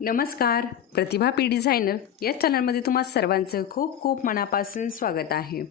नमस्कार प्रतिभा P designer. या चॅनलमध्ये तुम्हा सर्वांचं खूप खूप मनापासून स्वागत आहे.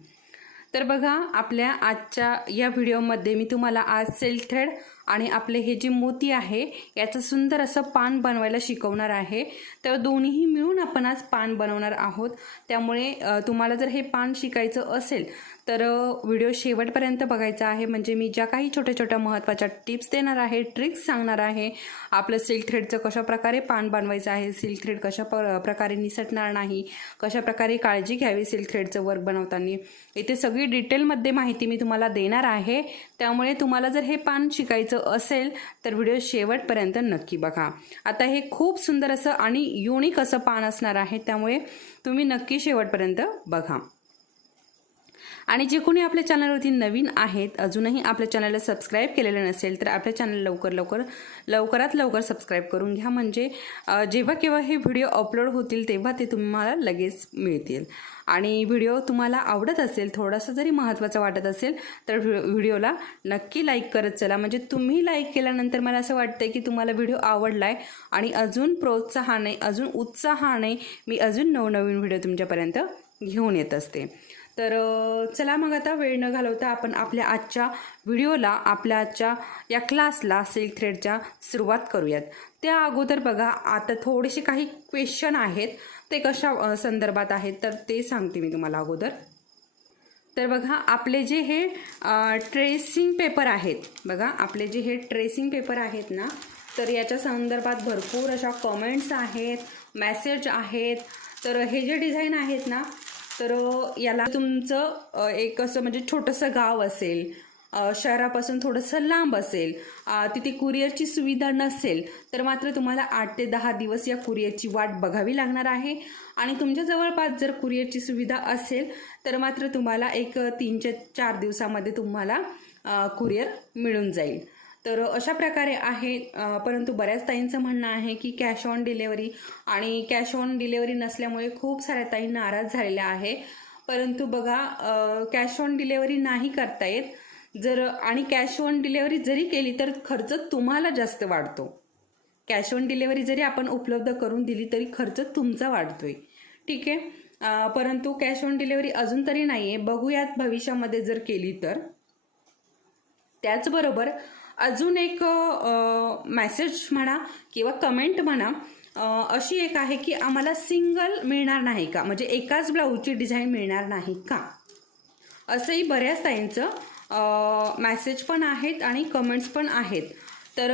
तर बघा आपल्या आजच्या या व्हिडिओमध्ये मी तुम्हाला आज सेल्फ थ्रेड आणि आपले हे जे मोती आहे याचं सुंदर असं पान बनवायला शिकवणार आहे. तर दोन्हीही मिळून आपण आज पान बनवणार आहोत. त्यामुळे तुम्हाला जर हे पान शिकायचं असेल तर व्हिडिओ शेवटपर्यंत बघायचा आहे. म्हणजे मी ज्या काही छोट्या छोट्या महत्त्वाच्या टिप्स देणार आहे ट्रिक्स सांगणार आहे आपलं सिल्क थ्रेडचं कशा प्रकारे पान बनवायचं आहे सिल्क थ्रेड कशा प प्रकारे निसटणार नाही कशा प्रकारे काळजी घ्यावी सिल्क थ्रेडचं वर्क बनवताना. इथे सगळी डिटेलमध्ये माहिती मी तुम्हाला देणार आहे. त्यामुळे तुम्हाला जर हे पान शिकायचं असेल तर व्हिडिओ शेवटपर्यंत नक्की बघा. आता हे खूप सुंदर असं आणि युनिक असं पान असणार आहे. त्यामुळे तुम्ही नक्की शेवटपर्यंत बघा. आणि जे कोणी आपल्या चॅनलवरती नवीन आहेत अजूनही आपल्या चॅनलला सबस्क्राईब केलेलं नसेल तर आपल्या चॅनल लवकर लवकर लवकरात लवकर सबस्क्राईब करून घ्या. म्हणजे जेव्हा केव्हा हे व्हिडिओ अपलोड होतील तेव्हा ते तुम्हाला लगेच मिळतील. आणि व्हिडिओ तुम्हाला आवडत असेल थोडासा जरी महत्त्वाचा वाटत असेल तर व्हिडिओला नक्की लाईक करत चला. म्हणजे तुम्ही लाईक केल्यानंतर मला असं वाटतं की तुम्हाला व्हिडिओ आवडला आहे आणि अजून प्रोत्साहाने अजून उत्साहाने मी अजून नवनवीन व्हिडिओ तुमच्यापर्यंत घेऊन येत असते. तर चला मग आता वेळ न घालवता आपण आपल्या आजच्या व्हिडिओला आपल्या आजच्या या क्लासला सिल्क थ्रेडच्या सुरुवात करूयात. त्या अगोदर बघा आता थोडेसे काही क्वेश्चन आहेत. ते कशा संदर्भात आहेत? तर ते सांगते मी तुम्हाला अगोदर. तर बघा आपले जे हे ट्रेसिंग पेपर आहेत बघा आपले जे हे ट्रेसिंग पेपर आहेत ना तर याच्या संदर्भात भरपूर अशा कमेंट्स आहेत मेसेज आहेत. तर हे जे डिझाईन आहेत ना तर याला तुमचं एक असं म्हणजे छोटंसं गाव असेल शहरापासून थोडंसं लांब असेल तिथे कुरिअरची सुविधा नसेल तर मात्र तुम्हाला आठ ते दहा दिवस या कुरिअरची वाट बघावी लागणार आहे. आणि तुमच्या जवळपास जर कुरिअरची सुविधा असेल तर मात्र तुम्हाला एक तीनच्या चार दिवसामध्ये तुम्हाला कुरिअर मिळून जाईल. तर अशा प्रकारे आहे परंतु बऱ्याच ताईंचं म्हणणं आहे की कॅश ऑन डिलेवरी आणि कॅश ऑन डिलेवरी नसल्यामुळे खूप साऱ्या ताई नाराज झालेल्या आहे. परंतु बघा कॅश ऑन डिलेवरी नाही करता येत. जर आणि कॅश ऑन डिलेवरी जरी केली तर खर्च तुम्हाला जास्त वाढतो. कॅश ऑन डिलेवरी जरी आपण उपलब्ध करून दिली तरी खर्च तुमचा वाढतोय. ठीक आहे? परंतु कॅश ऑन डिलेवरी अजून तरी नाही आहे बघूयात भविष्यामध्ये जर केली तर. त्याचबरोबर अजून एक मेसेज म्हणा किंवा कमेंट म्हणा अशी एक आहे की आम्हाला सिंगल मिळणार नाही का? म्हणजे एकाच ब्लाऊजची डिझाईन मिळणार नाही का? असंही बऱ्याच ताईंचं मॅसेज पण आहेत आणि कमेंट्स पण आहेत. तर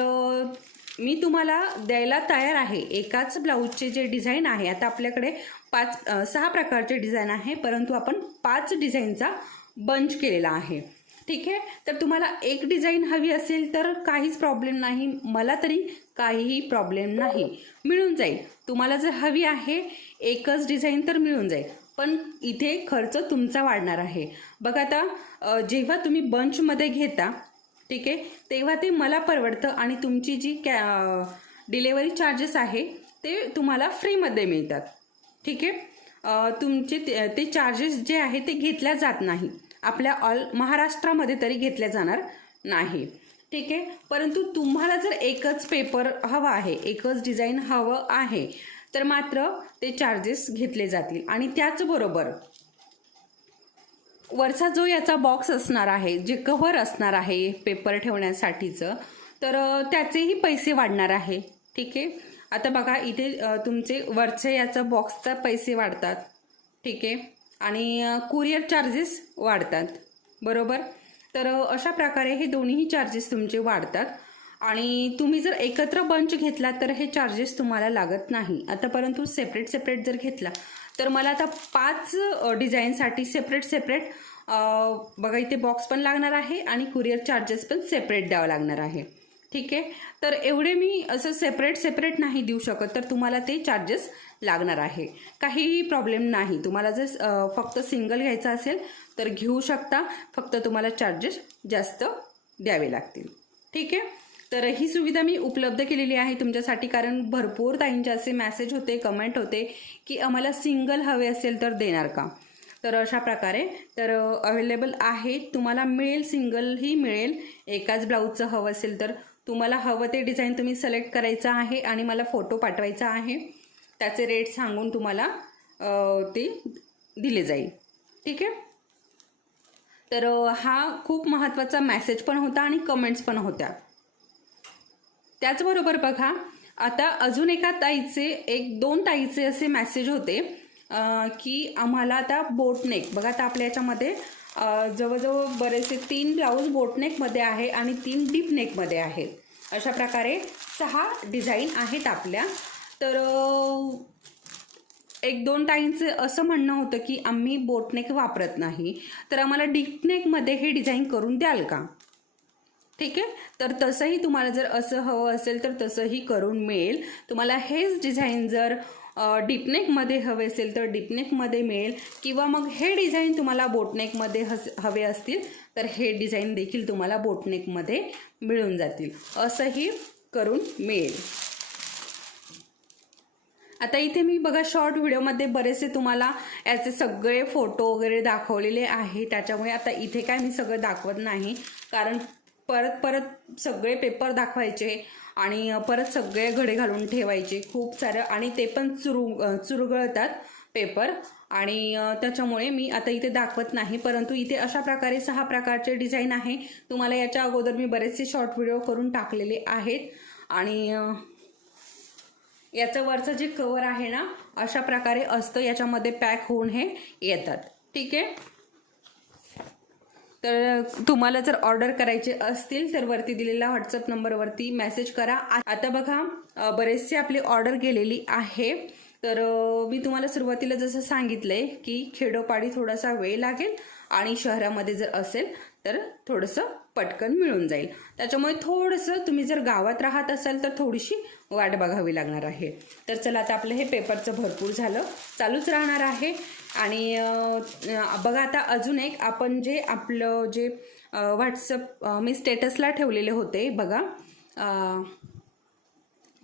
मी तुम्हाला द्यायला तयार आहे. एकाच ब्लाऊजचे जे डिझाईन आहे आता आपल्याकडे पाच सहा प्रकारचे डिझाईन आहे परंतु आपण पाच डिझाईनचा बंच केलेला आहे. ठीक आहे? तर तुम्हाला एक डिझाईन हवी असेल तर काहीच प्रॉब्लेम नाही मला तरी काहीही प्रॉब्लेम नाही. मिळून जाईल. तुम्हाला जर हवी आहे एकच डिझाईन तर मिळून जाईल. पण इथे खर्च तुमचा वाढणार आहे. बघा आता जेव्हा तुम्ही बंचमध्ये घेता ठीक आहे तेव्हा ते मला परवडतं आणि तुमची जी कॅ डिलेवरी चार्जेस आहे ते तुम्हाला फ्रीमध्ये मिळतात. ठीक आहे? तुमचे ते- ते चार्जेस जे आहे ते घेतल्या जात नाही. आपल्या ऑल महाराष्ट्रामध्ये तरी घेतल्या जाणार नाही. ठीक आहे? परंतु तुम्हाला जर एकच पेपर हवा आहे एकच डिझाईन हवं आहे तर मात्र ते चार्जेस घेतले जातील. आणि त्याचबरोबर वरचा जो याचा बॉक्स असणार आहे जे कव्हर असणार आहे पेपर ठेवण्यासाठीचं तर त्याचेही पैसे वाढणार आहे. ठीक आहे? आता बघा इथे तुमचे वरचे याचा बॉक्सचा पैसे वाढतात. ठीक आहे? आणि कुरिअर चार्जेस वाढतात. बरोबर? तर अशा प्रकारे हे दोन्हीही चार्जेस तुमचे वाढतात. आणि तुम्ही जर एकत्र बंच घेतला तर हे चार्जेस तुम्हाला लागत नाही. आता परंतु सेपरेट सेपरेट जर घेतला तर मला आता पाच डिझाईनसाठी सेपरेट सेपरेट बघा इथे बॉक्स पण लागणार आहे आणि कुरिअर चार्जेस पण सेपरेट द्यावं लागणार आहे. ठीक आहे? तर एवढे मी असं सेपरेट सेपरेट नाही देऊ शकत. तर तुम्हाला ते चार्जेस लागणार आहे. काहीही प्रॉब्लेम नाही. तुम्हाला जर फक्त सिंगल घ्यायचं असेल तर घेऊ शकता. फक्त तुम्हाला चार्जेस जास्त द्यावे लागतील. ठीक आहे? तर ही सुविधा मी उपलब्ध केलेली आहे तुमच्यासाठी कारण भरपूर ताईंचे असे मॅसेज होते कमेंट होते की आम्हाला सिंगल हवे असेल तर देणार का? तर अशा प्रकारे. तर अवेलेबल आहे. तुम्हाला मिळेल सिंगलही मिळेल. एकाच ब्लाऊजचं हवं असेल तर तुम्हाला हवं ते डिझाईन तुम्ही सिलेक्ट करायचं आहे आणि मला फोटो पाठवायचा आहे. त्याचे रेट सांगून तुम्हाला ते दिले जाईल. ठीक आहे? तर हा खूप महत्त्वाचा मॅसेज पण होता आणि कमेंट्स पण होत्या. त्याचबरोबर बघा आता अजून एका ताईचे एक दोन ताईचे असे मॅसेज होते की आम्हाला आता बोटनेक बघा आता आपल्या याच्यामध्ये जवळजवळ बरेचसे तीन ब्लाऊज बोटनेकमध्ये आहे आणि तीन डीप नेकमध्ये आहे. अशा प्रकारे सहा डिझाईन आहेत आपल्या. तर एक दोन टाईमचं असं म्हणणं होतं की आम्ही बोटनेक वापरत नाही. तर आम्हाला डीपनेकमध्ये हे डिझाईन करून द्याल का? ठीक आहे? तर तसंही तुम्हाला जर असं हवं असेल तर तसंही करून मिळेल. तुम्हाला हेच डिझाईन जर डीपनेकमध्ये हवे असेल तर डीपनेकमध्ये मिळेल. किंवा मग हे डिझाईन तुम्हाला बोटनेकमध्ये हस हवे असतील तर हे डिझाईन देखील तुम्हाला बोटनेकमध्ये मिळून जातील. असंही करून मिळेल. आता इथे मी बघा शॉर्ट व्हिडिओमध्ये बरेचसे तुम्हाला याचे सगळे फोटो वगैरे दाखवलेले आहे. त्याच्यामुळे आता इथे काय मी सगळं दाखवत नाही. कारण परत परत सगळे पेपर दाखवायचे. आणि परत सगळे घडे घालून ठेवायचे खूप सारं आणि ते पण चुरु चुरगळतात पेपर. आणि त्याच्यामुळे मी आता इथे दाखवत नाही परंतु इथे अशा प्रकारे सहा प्रकारचे डिझाईन आहे. तुम्हाला याच्या अगोदर मी बरेचसे शॉर्ट व्हिडिओ करून टाकलेले आहेत. आणि याचं वरचं जे कवर आहे ना अशा प्रकारे असतं. याच्यामध्ये पॅक होऊन हे येतात. ठीक आहे? तर तुम्हाला जर ऑर्डर करायचे असतील तर वरती दिलेल्या व्हॉट्सअप नंबरवरती मेसेज करा. आता बघा बरेचसे आपली ऑर्डर गेलेली आहे. तर मी तुम्हाला सुरुवातीला जसं सांगितलंय की खेडोपाडी थोडासा वेळ लागेल आणि शहरामध्ये जर असेल तर थोडंसं पटकन मिळून जाईल. त्याच्यामुळे थोडंसं तुम्ही जर गावात राहत असाल तर थोडीशी वाट बघावी लागणार आहे. तर चला आता आपलं हे पेपरचं भरपूर झालं. चालूच राहणार आहे. आणि बघा आता अजून एक आपण जे आपलं जे व्हॉट्सअप मी स्टेटसला ठेवलेले होते बघा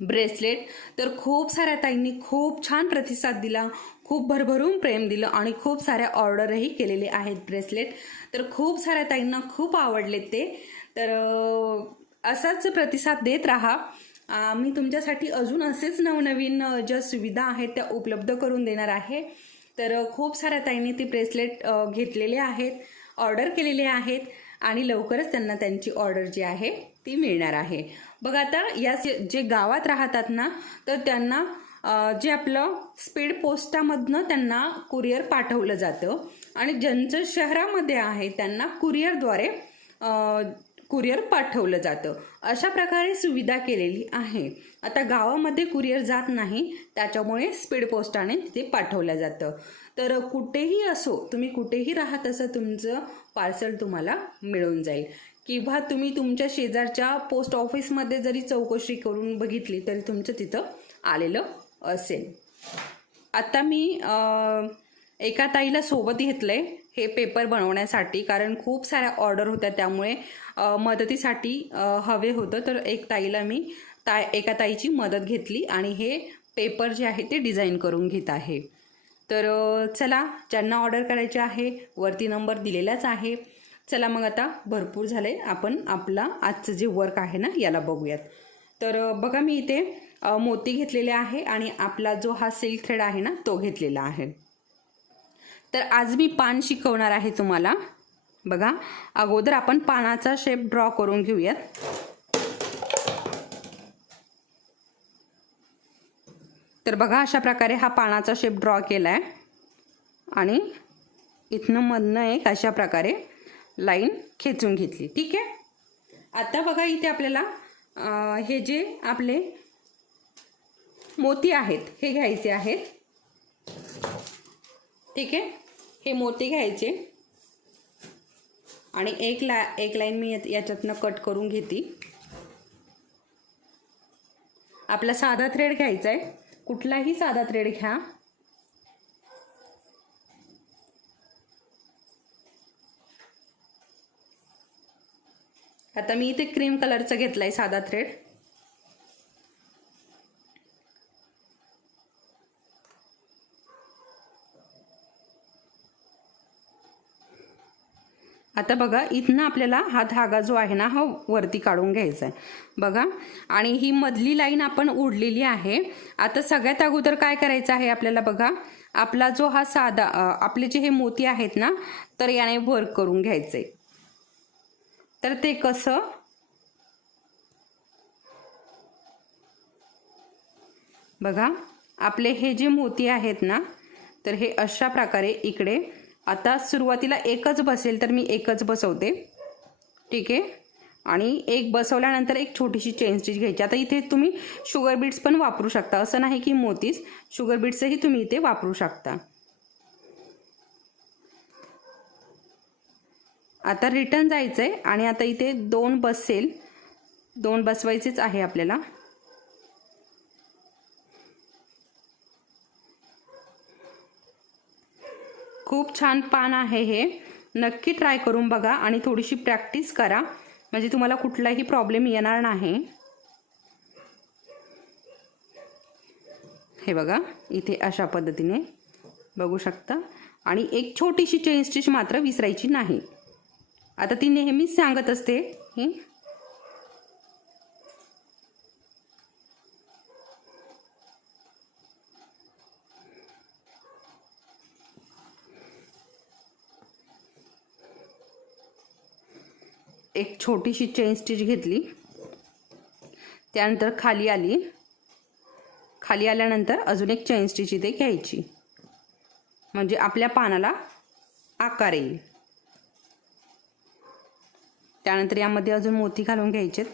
ब्रेसलेट. तर खूप साऱ्या ताईंनी खूप छान प्रतिसाद दिला खूप भरभरून प्रेम दिलं आणि खूप साऱ्या ऑर्डरही केलेले आहेत ब्रेसलेट. तर खूप साऱ्या ताईंना खूप आवडले ते. तर असाच प्रतिसाद देत राहा. मी तुमच्यासाठी अजून असेच नवनवीन ज्या सुविधा आहेत त्या उपलब्ध करून देणार आहे. तर खूप साऱ्या ताईंनी ती ब्रेसलेट घेतलेले आहेत ऑर्डर केलेले आहेत आणि लवकरच त्यांना त्यांची ऑर्डर जी आहे ती मिळणार आहे. बघा आता या जे गावात राहतात ना तर त्यांना जे आपलं स्पीड पोस्टामधनं त्यांना कुरिअर पाठवलं जातं. आणि ज्यांचं शहरामध्ये आहे त्यांना कुरिअरद्वारे कुरिअर पाठवलं जातं. अशा प्रकारे सुविधा केलेली आहे. आता गावामध्ये कुरिअर जात नाही त्याच्यामुळे स्पीड पोस्टाने तिथे पाठवलं जातं. तर कुठेही असो तुम्ही कुठेही राहत असं तुमचं पार्सल तुम्हाला मिळून जाईल. किंवा तुम्ही तुमच्या शेजारच्या पोस्ट ऑफिसमध्ये जरी चौकशी करून बघितली तरी तुमचं तिथं आलेलं असेल. आता मी एका ताईला सोबत घेतलं आहे हे पेपर बनवण्यासाठी कारण खूप साऱ्या ऑर्डर होत्या त्यामुळे मदतीसाठी हवे होतं. तर एक ताईला मी ताय एका ताईची मदत घेतली आणि हे पेपर जे आहे ते डिझाईन करून घेत आहे. तर चला ज्यांना ऑर्डर करायचे आहे वरती नंबर दिलेलाच आहे. चला मग आता भरपूर झाले आपण आपला आजचं जे वर्क आहे ना याला बघूयात. तर बघा मी इथे मोती घेतलेले आहे आणि आपला जो हा सिल्क थ्रेड आहे ना तो घेतलेला आहे. तर आज मी पान शिकवणार आहे तुम्हाला. बघा अगोदर आपण पानाचा शेप ड्रॉ करून घेऊयात. तर बघा अशा प्रकारे हा पानाचा शेप ड्रॉ केला आहे आणि इथनं मधनं एक अशा प्रकारे लाईन खेचून घेतली. ठीक आहे? आता बघा इथे आपल्याला हे जे आपले मोती आहेत हे घ्यायचे आहेत. ठीक आहे? हे मोती घ्यायचे. आणि एक ला एक लाईन मी याच्यातनं कट करून घेते. आपला साधा थ्रेड घ्यायचा आहे कुठलाही साधा थ्रेड घ्या. आता मी इथे क्रीम कलरचा आहे साधा थ्रेड आता बघा इथनं आपल्याला हा धागा जो आहे ना हा वरती काढून घ्यायचा आहे. बघा आणि ही मधली लाईन आपण ओढलेली आहे. आता सगळ्यात अगोदर काय करायचं आहे आपल्याला बघा आपला जो हा साधा आपले जे हे मोती आहेत ना तर याने वर्क करून घ्यायचे तर ते कसं? बघा आपले हे जे मोती आहेत ना तर हे अशा प्रकारे इकडे आता सुरुवातीला एकच बसेल तर मी एकच बसवते. ठीक आहे? आणि एक बसवल्यानंतर एक छोटीशी चेन स्टिच घ्यायची. आता इथे तुम्ही शुगर बीट्स पण वापरू शकता. असं नाही की मोतीच. शुगर बीट्सही तुम्ही इथे वापरू शकता. आता रिटर्न जायचं आहे आणि आता इथे दोन बसेल. दोन बसवायचेच आहे आपल्याला. खूप छान पान आहे हे. नक्की ट्राय करून बघा आणि थोडीशी प्रॅक्टिस करा. म्हणजे तुम्हाला कुठलाही प्रॉब्लेम येणार नाही. हे बघा इथे अशा पद्धतीने बघू शकता. आणि एक छोटीशी चेन स्टिच मात्र विसरायची नाही. आता ती नेहमीच सांगत असते ही? एक छोटीशी चेन स्टिच घेतली. त्यानंतर खाली आली. खाली आल्यानंतर अजून एक चेन स्टिच इथे घ्यायची. म्हणजे आपल्या पानाला आकार येईल. त्यानंतर यामध्ये अजून मोती घालून घ्यायचेत.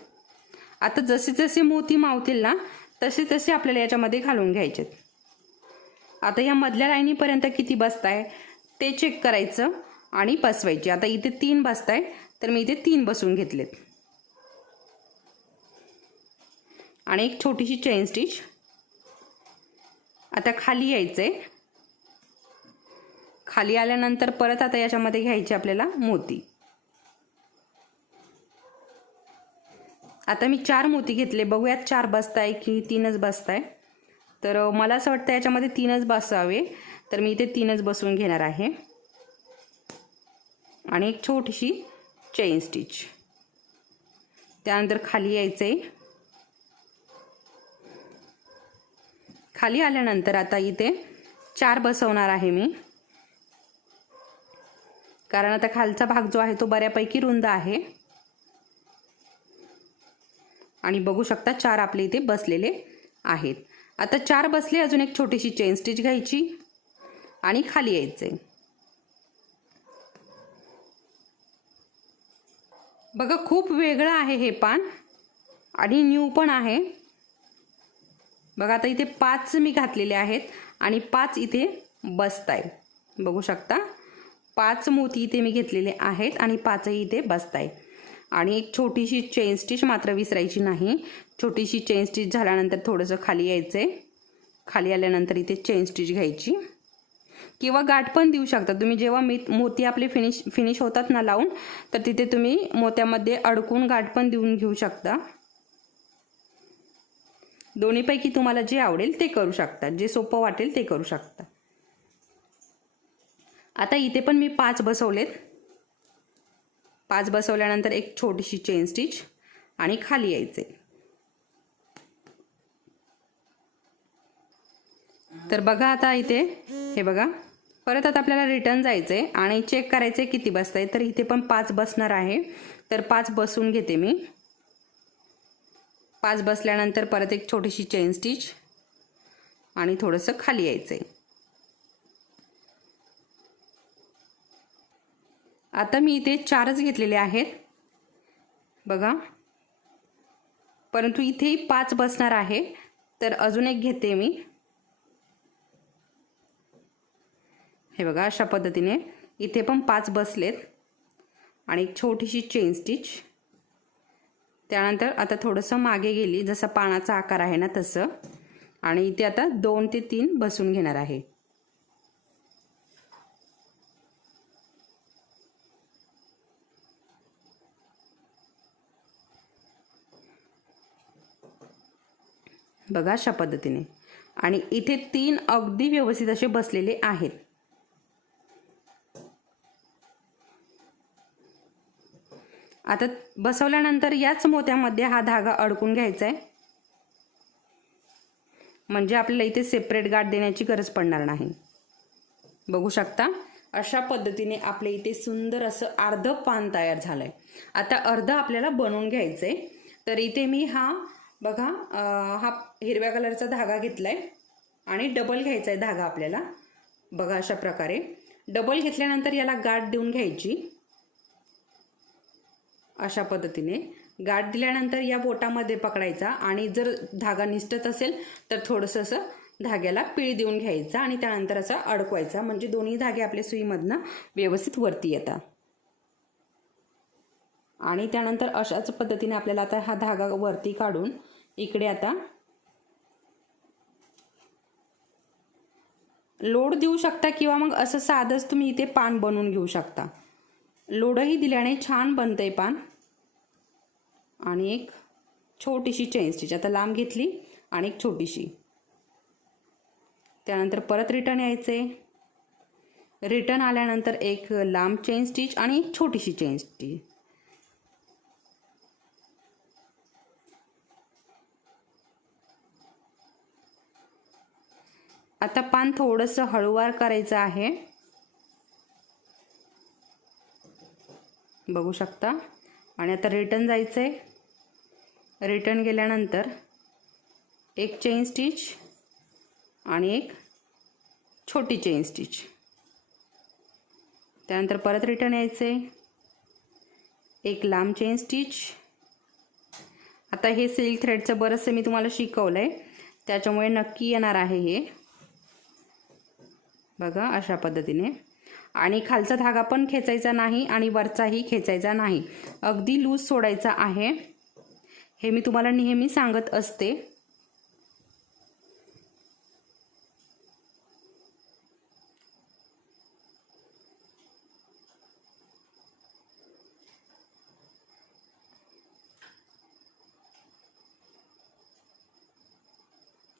आता जसे जसे मोती मावतील ना तसे तसे आपल्याला याच्यामध्ये घालून घ्यायचेत. आता या मधल्या लाईनीपर्यंत किती बसताय ते चेक करायचं आणि बसवायची. आता इथे तीन बसताय तर मी इथे तीन बसून घेतलेत. आणि एक छोटीशी चेन स्टिच. आता खाली यायचं आहे खाली आल्यानंतर परत आता याच्यामध्ये घ्यायचे आपल्याला मोती. आता मी चार मोती घेतले. बघूयात चार बसताय की तीनच बसताय. तर मला असं वाटतं याच्यामध्ये तीनच बसावे. तर मी इथे तीनच बसवून घेणार आहे. आणि एक छोटीशी चेन स्टिच त्यानंतर खाली यायचं आहे खाली आल्यानंतर आता इथे चार बसवणार आहे मी. कारण आता खालचा भाग जो आहे तो बऱ्यापैकी रुंद आहे. आणि बघू शकता चार आपले इथे बसलेले आहेत. आता चार बसले अजून एक छोटीशी चेन स्टिच घ्यायची आणि खाली यायचे बघा खूप वेगळं आहे हे पान. आणि न्यू पण आहे. बघा आता इथे पाच मी घातलेले आहेत आणि पाच इथे बसत आहे बघू शकता? पाच मोती इथे मी घेतलेले आहेत आणि पाचही इथे बसत आहे आणि एक छोटीशी चेन स्टिच मात्र विसरायची नाही. छोटीशी चेन स्टिच झाल्यानंतर थोडंसं खाली यायचं आहे खाली आल्यानंतर इथे चेन स्टिच घ्यायची. किंवा गाठ पण देऊ शकता. तुम्ही जेव्हा मी मोती आपले फिनिश फिनिश होतात ना लावून तर तिथे तुम्ही मोत्यामध्ये अडकून गाठ पण देऊन घेऊ शकता. दोन्हीपैकी तुम्हाला जे आवडेल ते करू शकता. जे सोपं वाटेल ते करू शकता. आता इथे पण मी पाच बसवलेत. पाच बसवल्यानंतर एक छोटीशी चेन स्टिच आणि खाली यायचे. तर बघा आता इथे. हे बघा. परत आता आपल्याला रिटर्न जायचं आहे आणि चेक करायचं आहे किती बसत आहे तर इथे पण पाच बसणार आहे. तर पाच बसून घेते मी. पाच बसल्यानंतर परत एक छोटीशी चेन स्टिच आणि थोडंसं खाली यायचं आहे आता मी इथे चारच घेतलेले आहेत. बघा. परंतु इथेही पाच बसणार आहे. तर अजून एक घेते मी. हे बघा अशा पद्धतीने इथे पण पाच बसलेत आणि एक छोटीशी चेन स्टिच त्यानंतर आता थोडंसं मागे गेली जसा पानाचा आकार आहे ना तसं. आणि इथे आता दोन ते तीन बसून घेणार आहे. बघा अशा पद्धतीने. आणि इथे तीन अगदी व्यवस्थित असे बसलेले आहेत. आता बसवल्यानंतर याच मोत्यामध्ये हा धागा अडकून घ्यायचा आहे म्हणजे आपल्याला इथे सेपरेट गाठ देण्याची गरज पडणार नाही. बघू शकता अशा पद्धतीने आपल्या इथे सुंदर असं अर्ध पान तयार झालं आहे आता अर्ध आपल्याला बनवून घ्यायचं आहे तर इथे मी हा बघा हा हिरव्या कलरचा धागा घेतला आहे आणि डबल घ्यायचा आहे धागा आपल्याला. बघा अशा प्रकारे. डबल घेतल्यानंतर याला गाठ देऊन घ्यायची. अशा पद्धतीने. गाठ दिल्यानंतर या बोटामध्ये पकडायचा आणि जर धागा निसटत असेल तर थोडंसं असं धाग्याला पिळी देऊन घ्यायचा आणि त्यानंतर असा अडकवायचा. म्हणजे दोन्ही धागे आपल्या सुईमधनं व्यवस्थित वरती येतात. आणि त्यानंतर अशाच पद्धतीने आपल्याला आता हा धागा वरती काढून इकडे आता लोड देऊ शकता किंवा मग असं साधंच तुम्ही इथे पान बनवून घेऊ शकता. लोडही दिल्याने छान बनतंय पान. आणि एक छोटीशी चेन स्टिच आता लांब घेतली आणि एक छोटीशी. त्यानंतर परत रिटर्न यायचे. रिटर्न आल्यानंतर एक लांब चेन स्टिच आणि एक छोटीशी चेन स्टिच आता पान थोडंसं हळूवार करायचं आहे. बघू शकता. आणि आता रिटर्न जायचं आहे रिटर्न गेल्यानंतर एक चेन स्टिच आणि एक छोटी चेन स्टिच त्यानंतर परत रिटर्न यायचं आहे एक लांब चेन स्टिच आता हे सिल्क थ्रेडचं बरंचसं मी तुम्हाला शिकवलं आहे त्याच्यामुळे नक्की येणार आहे हे. बघा अशा पद्धतीने. आणि खालचा धागा पण खेचायचा नाही आणि वरचाही खेचायचा नाही. अगदी लूज सोडायचा आहे. हे मी तुम्हाला नेहमी सांगत असते.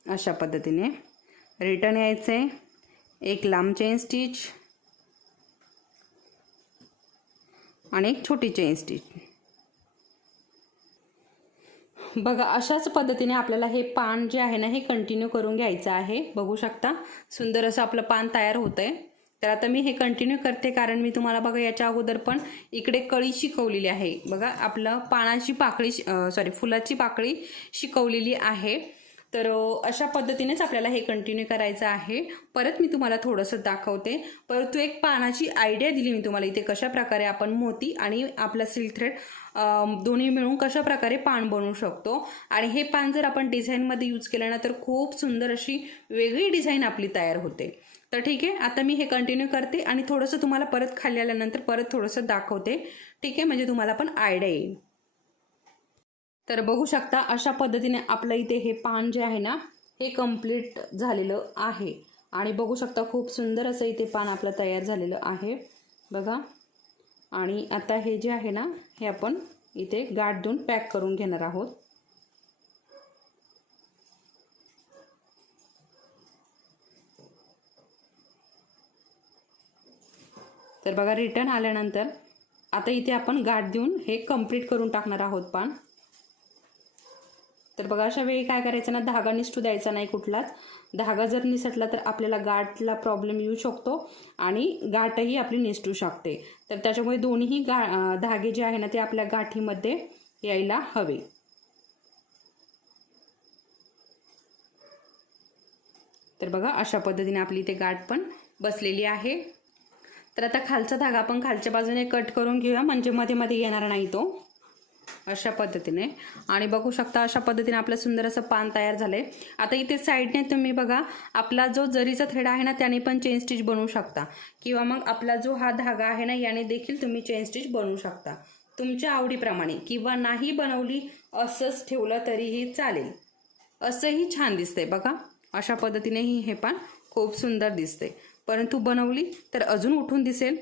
अशा पद्धतीने. रिटर्न यायचं. आहे एक लांब चेन स्टिच आणि एक छोटी चेन स्टिच बघा अशाच पद्धतीने आपल्याला हे पान जे आहे ना हे कंटिन्यू करून घ्यायचं आहे. बघू शकता सुंदर असं आपलं पान तयार होतं आहे तर आता मी हे कंटिन्यू करते कारण मी तुम्हाला बघा याच्या अगोदर पण इकडे कळी शिकवलेली आहे. बघा आपलं पानाची पाकळी सॉरी फुलाची पाकळी शिकवलेली आहे. तर अशा पद्धतीनेच आपल्याला हे कंटिन्यू करायचं आहे. परत मी तुम्हाला थोडंसं दाखवते. परंतु एक पानाची आयडिया दिली मी तुम्हाला इथे कशा प्रकारे आपण मोती आणि आपला सिल्क थ्रेड दोन्ही मिळून कशा प्रकारे पान बनवू शकतो. आणि हे पान जर आपण डिझाईनमध्ये यूज केलं ना तर खूप सुंदर अशी वेगळी डिझाईन आपली तयार होते. तर ठीक आहे आता मी हे कंटिन्यू करते आणि थोडंसं तुम्हाला परत खाली आल्यानंतर परत थोडंसं दाखवते. ठीक आहे म्हणजे तुम्हाला पण आयडिया येईल. तर बघू शकता अशा पद्धतीने आपलं इथे हे पान जे आहे ना हे कंप्लीट झालेलं आहे. आणि बघू शकता खूप सुंदर असं इथे पान आपलं तयार झालेलं आहे. बघा. आणि आता हे जे आहे ना हे आपण इथे गाठ देऊन पॅक करून घेणार आहोत. तर बघा रिटर्न आल्यानंतर आता इथे आपण गाठ देऊन हे कंप्लीट करून टाकणार आहोत पान. तर बघा अशा वेळी काय करायचं ना धागा निसटू द्यायचा नाही कुठलाच. धागा जर निसटला तर आपल्याला गाठला प्रॉब्लेम येऊ शकतो आणि गाठही आपली निसटू शकते. तर त्याच्यामुळे दोन्ही गा धागे जे आहे ना ते आपल्या गाठीमध्ये यायला हवे. तर बघा अशा पद्धतीने आपली इथे गाठ पण बसलेली आहे. तर आता खालचा धागा आपण खालच्या बाजूने कट करून घेऊया म्हणजे मध्ये मध्ये येणार नाही तो. अशा पद्धतीने. आणि बघू शकता अशा पद्धतीने आपलं सुंदर असं पान तयार झालंय. आता इथे साईडने तुम्ही बघा आपला जो जरीचा थ्रेड आहे ना त्याने पण चेन स्टिच बनवू शकता. किंवा मग आपला जो हा धागा आहे ना याने देखील तुम्ही चेन स्टिच बनवू शकता. तुमच्या आवडीप्रमाणे किंवा नाही बनवली असंच ठेवलं तरीही चालेल. असंही छान दिसतंय बघा. अशा पद्धतीनेही हे पान खूप सुंदर दिसते परंतु बनवली तर अजून उठून दिसेल.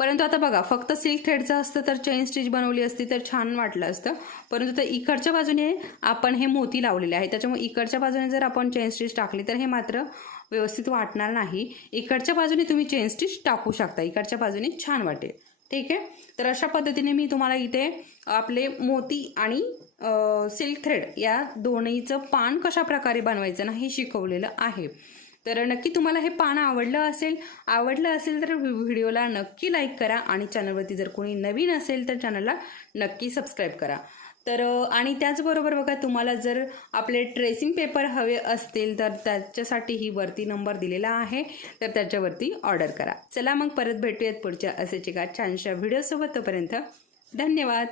परंतु आता बघा फक्त सिल्क थ्रेडचं असतं तर चेन स्टिच बनवली असती तर छान वाटलं असतं. परंतु तर इकडच्या बाजूने आपण हे मोती लावलेले आहे त्याच्यामुळे इकडच्या बाजूने जर आपण चेन स्टिच टाकली तर हे मात्र व्यवस्थित वाटणार नाही. इकडच्या बाजूने तुम्ही चेन स्टिच टाकू शकता. इकडच्या बाजूने छान वाटेल. ठीक आहे? तर अशा पद्धतीने मी तुम्हाला इथे आपले मोती आणि सिल्क थ्रेड या दोन्हीचं पान कशा प्रकारे बनवायचं ना हे शिकवलेलं आहे. तर नक्की तुम्हाला हे पानं आवडलं असेल आवडलं असेल तर व्हिडिओला नक्की लाईक करा आणि चॅनलवरती जर कोणी नवीन असेल तर चॅनलला नक्की सबस्क्राईब करा. तर आणि त्याचबरोबर बघा तुम्हाला जर आपले ट्रेसिंग पेपर हवे असतील तर त्याच्यासाठीही वरती नंबर दिलेला आहे तर त्याच्यावरती ऑर्डर करा. चला मग परत भेटूयात पुढच्या असेच एका छानशा व्हिडिओसोबत तोपर्यंत धन्यवाद.